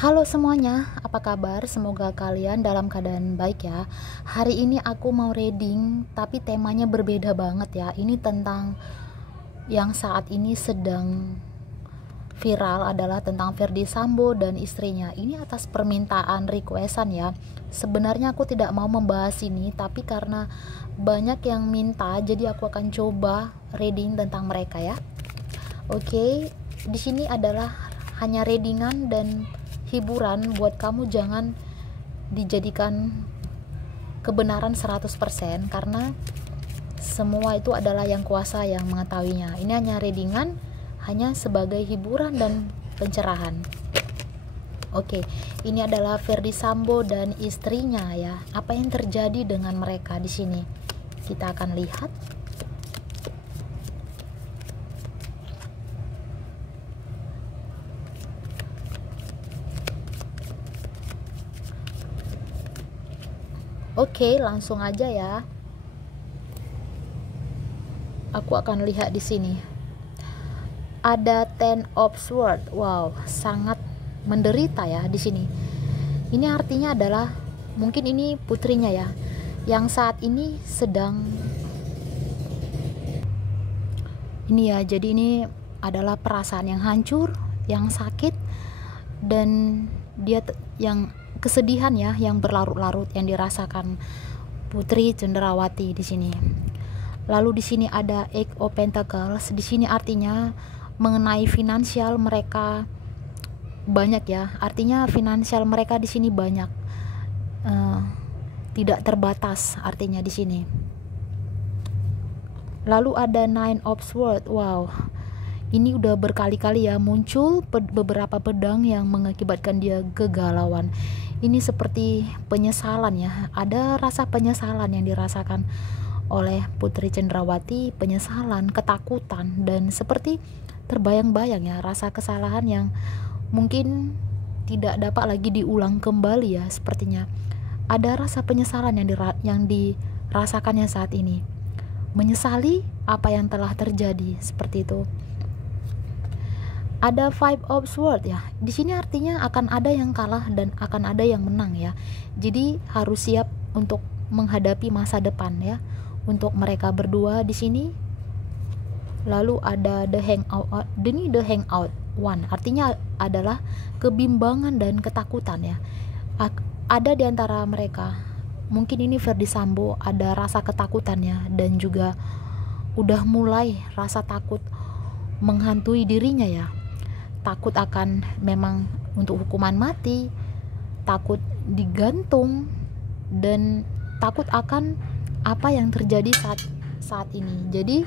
Halo semuanya, apa kabar? Semoga kalian dalam keadaan baik ya. Hari ini aku mau reading, tapi temanya berbeda banget ya. Ini tentang yang saat ini sedang viral adalah tentang Ferdy Sambo dan istrinya. Ini atas permintaan requestan ya. Sebenarnya aku tidak mau membahas ini, tapi karena banyak yang minta, jadi aku akan coba reading tentang mereka ya. Oke, di sini adalah hanya readingan dan hiburan buat kamu, jangan dijadikan kebenaran 100% karena semua itu adalah yang kuasa yang mengetahuinya. Ini hanya readingan, hanya sebagai hiburan dan pencerahan. Oke, ini adalah Ferdy Sambo dan istrinya ya. Apa yang terjadi dengan mereka di sini? Kita akan lihat. Oke, langsung aja ya. Aku akan lihat di sini. Ada Ten of Swords. Wow, sangat menderita ya di sini. Ini artinya adalah mungkin ini putrinya ya, yang saat ini sedang ini ya. Jadi ini adalah perasaan yang hancur, yang sakit, dan dia yang kesedihan ya, yang berlarut-larut yang dirasakan Putri Cenderawati di sini. Lalu di sini ada Eight of Pentacles. Di sini artinya mengenai finansial mereka banyak ya. Artinya finansial mereka di sini banyak, tidak terbatas artinya di sini. Lalu ada Nine of Swords. Wow, ini udah berkali-kali ya muncul beberapa pedang yang mengakibatkan dia kegalauan. Ini seperti penyesalan ya, ada rasa penyesalan yang dirasakan oleh Putri Cenderawati, penyesalan, ketakutan, dan seperti terbayang-bayang ya rasa kesalahan yang mungkin tidak dapat lagi diulang kembali ya. Sepertinya ada rasa penyesalan yang dirasakannya saat ini, menyesali apa yang telah terjadi seperti itu. Ada Five of Swords ya. Di sini artinya akan ada yang kalah dan akan ada yang menang ya. Jadi harus siap untuk menghadapi masa depan ya untuk mereka berdua di sini. Lalu ada The Hangout One. Artinya adalah kebimbangan dan ketakutan ya. Ada di antara mereka. Mungkin ini Ferdy Sambo ada rasa ketakutannya dan juga udah mulai rasa takut menghantui dirinya ya. Takut akan memang untuk hukuman mati, takut digantung, dan takut akan apa yang terjadi saat ini. Jadi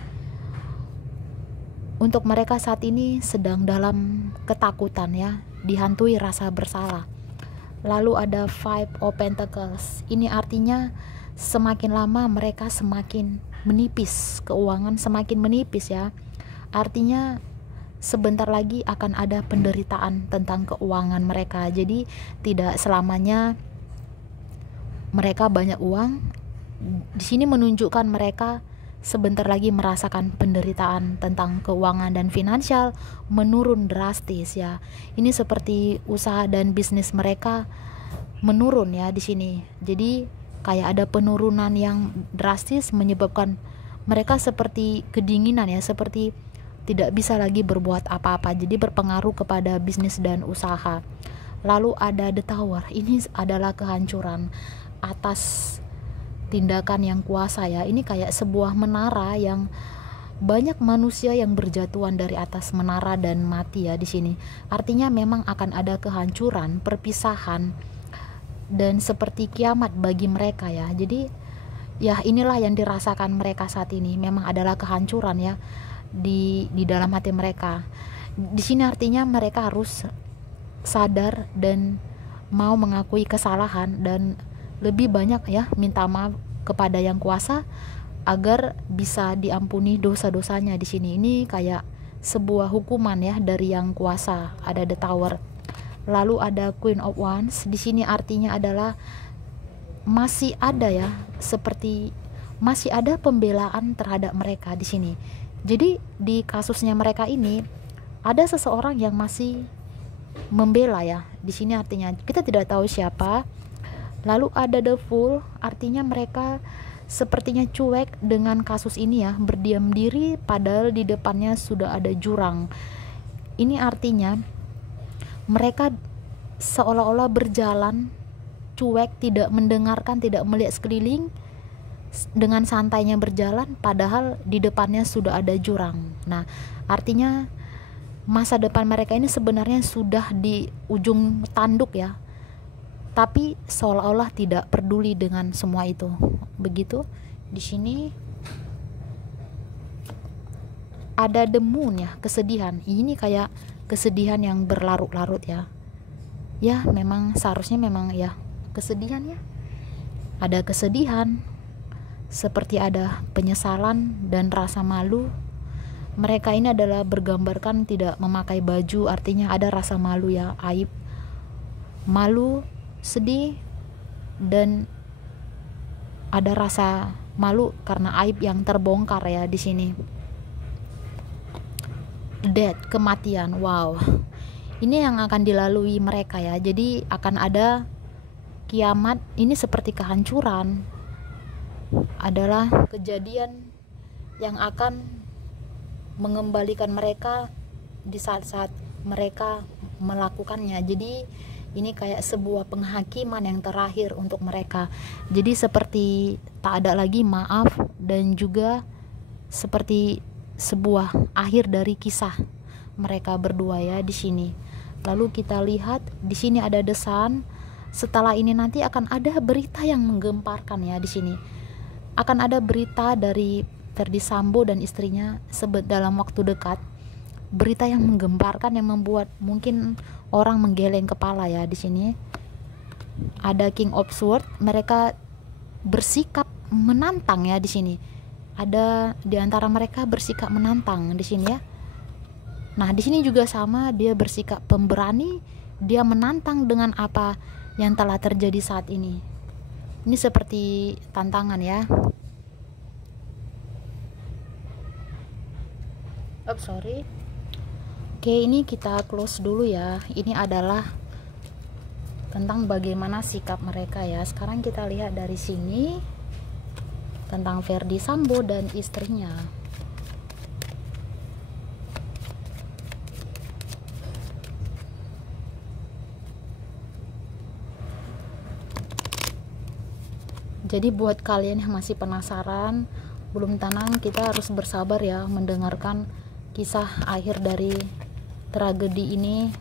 untuk mereka saat ini sedang dalam ketakutan ya, dihantui rasa bersalah. Lalu ada Five of Pentacles. Ini artinya semakin lama mereka semakin menipis, keuangan semakin menipis ya. Artinya sebentar lagi akan ada penderitaan tentang keuangan mereka. Jadi tidak selamanya mereka banyak uang. Di sini menunjukkan mereka sebentar lagi merasakan penderitaan tentang keuangan dan finansial menurun drastis ya. Ini seperti usaha dan bisnis mereka menurun ya di sini. Jadi kayak ada penurunan yang drastis menyebabkan mereka seperti kedinginan ya, seperti tidak bisa lagi berbuat apa-apa, jadi berpengaruh kepada bisnis dan usaha. Lalu ada The Tower. Ini adalah kehancuran atas tindakan yang kuasa ya. Ini kayak sebuah menara yang banyak manusia yang berjatuhan dari atas menara dan mati ya di sini. Artinya memang akan ada kehancuran, perpisahan, dan seperti kiamat bagi mereka ya. Jadi ya inilah yang dirasakan mereka saat ini. Memang adalah kehancuran ya di dalam hati mereka. Di sini artinya mereka harus sadar dan mau mengakui kesalahan dan lebih banyak ya minta maaf kepada yang kuasa agar bisa diampuni dosa-dosanya di sini. Ini kayak sebuah hukuman ya dari yang kuasa. Ada The Tower. Lalu ada Queen of Wands. Di sini artinya adalah masih ada ya, seperti masih ada pembelaan terhadap mereka di sini. Jadi di kasusnya mereka ini ada seseorang yang masih membela ya. Di sini artinya kita tidak tahu siapa. Lalu ada the fool, artinya mereka sepertinya cuek dengan kasus ini ya, berdiam diri padahal di depannya sudah ada jurang. Ini artinya mereka seolah-olah berjalan cuek, tidak mendengarkan, tidak melihat sekeliling, dengan santainya berjalan padahal di depannya sudah ada jurang. Nah, artinya masa depan mereka ini sebenarnya sudah di ujung tanduk ya, tapi seolah-olah tidak peduli dengan semua itu. Begitu. Di sini ada the moon ya, kesedihan. Ini kayak kesedihan yang berlarut-larut ya. Ya, memang seharusnya memang ya kesedihan ya. Ada kesedihan, seperti ada penyesalan dan rasa malu. Mereka ini adalah bergambarkan tidak memakai baju, artinya ada rasa malu ya, aib, malu, sedih, dan ada rasa malu karena aib yang terbongkar ya di sini. Death, kematian. Wow, ini yang akan dilalui mereka ya. Jadi akan ada kiamat. Ini seperti kehancuran, adalah kejadian yang akan mengembalikan mereka di saat-saat mereka melakukannya. Jadi ini kayak sebuah penghakiman yang terakhir untuk mereka. Jadi seperti tak ada lagi maaf, dan juga seperti sebuah akhir dari kisah mereka berdua ya di sini. Lalu kita lihat di sini ada the sun. Setelah ini nanti akan ada berita yang menggemparkan ya di sini. Akan ada berita dari Ferdy Sambo dan istrinya dalam waktu dekat. Berita yang menggemparkan yang membuat mungkin orang menggeleng kepala ya di sini. Ada King of Swords, mereka bersikap menantang ya di sini. Ada di antara mereka bersikap menantang di sini ya. Nah, di sini juga sama, dia bersikap pemberani, dia menantang dengan apa yang telah terjadi saat ini. Ini seperti tantangan ya. Oke, ini kita close dulu ya. Ini adalah tentang bagaimana sikap mereka ya. Sekarang kita lihat dari sini tentang Ferdy Sambo dan istrinya. Jadi buat kalian yang masih penasaran, belum tenang, kita harus bersabar ya mendengarkan kisah akhir dari tragedi ini.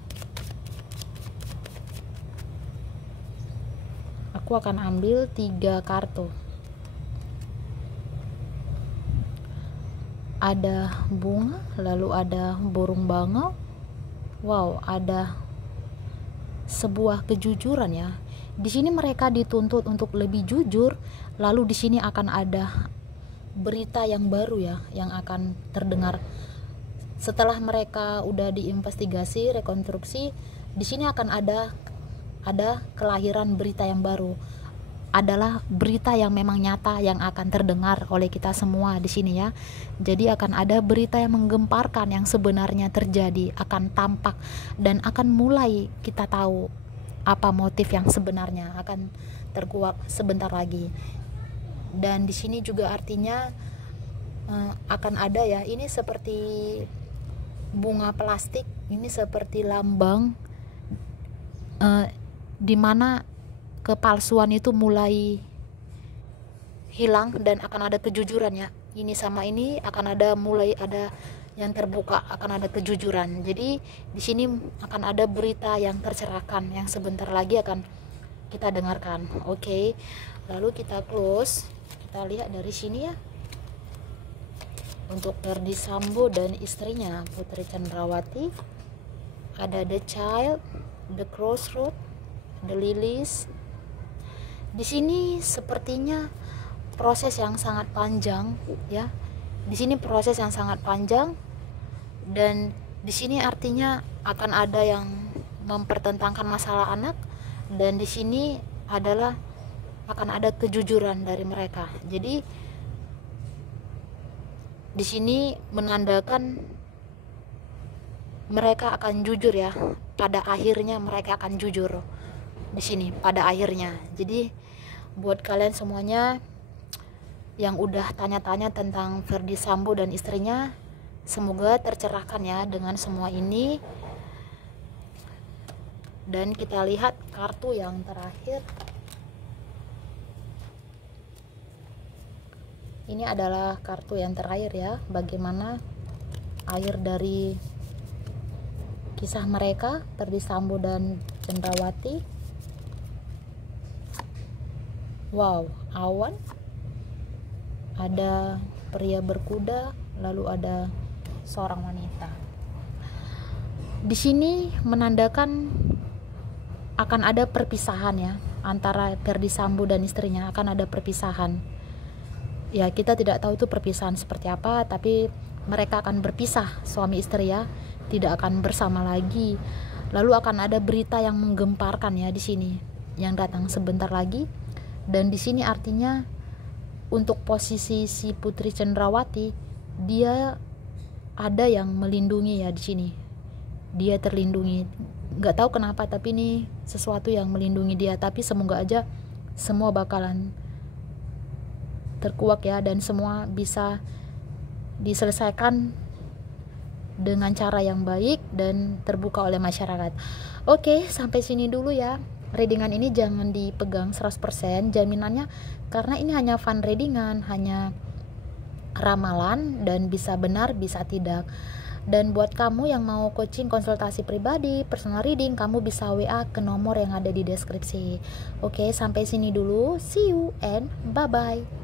Aku akan ambil 3 kartu. Ada bunga, lalu ada burung bangau. Wow, ada sebuah kejujuran ya. Di sini mereka dituntut untuk lebih jujur. Lalu di sini akan ada berita yang baru ya, yang akan terdengar setelah mereka udah diinvestigasi, rekonstruksi. Di sini akan ada kelahiran berita yang baru. Adalah berita yang memang nyata yang akan terdengar oleh kita semua di sini ya. Jadi akan ada berita yang menggemparkan yang sebenarnya terjadi, akan tampak dan akan mulai kita tahu apa motif yang sebenarnya, akan terkuak sebentar lagi. Dan di sini juga artinya akan ada ya, ini seperti bunga plastik, ini seperti lambang di mana kepalsuan itu mulai hilang dan akan ada kejujuran ya. Ini sama ini akan ada, mulai ada yang terbuka, akan ada kejujuran. Jadi di sini akan ada berita yang tercerahkan yang sebentar lagi akan kita dengarkan. Oke. Lalu kita close. Kita lihat dari sini ya. Untuk Ferdy Sambo dan istrinya Putri Chandrawati, ada the child, the crossroad, the lilies. Di sini sepertinya proses yang sangat panjang ya. Di sini proses yang sangat panjang, dan di sini artinya akan ada yang mempertentangkan masalah anak, dan di sini adalah akan ada kejujuran dari mereka. Jadi di sini menandakan mereka akan jujur ya. Pada akhirnya mereka akan jujur di sini pada akhirnya. Jadi buat kalian semuanya yang udah tanya-tanya tentang Ferdy Sambo dan istrinya, semoga tercerahkan ya dengan semua ini. Dan kita lihat kartu yang terakhir. Ini adalah kartu yang terakhir ya, bagaimana akhir dari kisah mereka, Ferdy Sambo dan Cendrawati. Wow, awan, ada pria berkuda, lalu ada seorang wanita. Di sini menandakan akan ada perpisahan ya, antara Ferdy Sambo dan istrinya akan ada perpisahan. Ya, kita tidak tahu itu perpisahan seperti apa, tapi mereka akan berpisah, suami istri ya, tidak akan bersama lagi. Lalu akan ada berita yang menggemparkan ya di sini yang datang sebentar lagi. Dan di sini artinya untuk posisi si Putri Cendrawati, dia ada yang melindungi ya di sini. Dia terlindungi. Nggak tahu kenapa, tapi ini sesuatu yang melindungi dia. Tapi semoga aja semua bakalan terkuak ya, dan semua bisa diselesaikan dengan cara yang baik dan terbuka oleh masyarakat. Oke, sampai sini dulu ya. Readingan ini jangan dipegang 100% jaminannya, karena ini hanya fun readingan, hanya ramalan, dan bisa benar bisa tidak. Dan buat kamu yang mau coaching konsultasi pribadi, personal reading, kamu bisa WA ke nomor yang ada di deskripsi. Oke, sampai sini dulu. See you and bye-bye.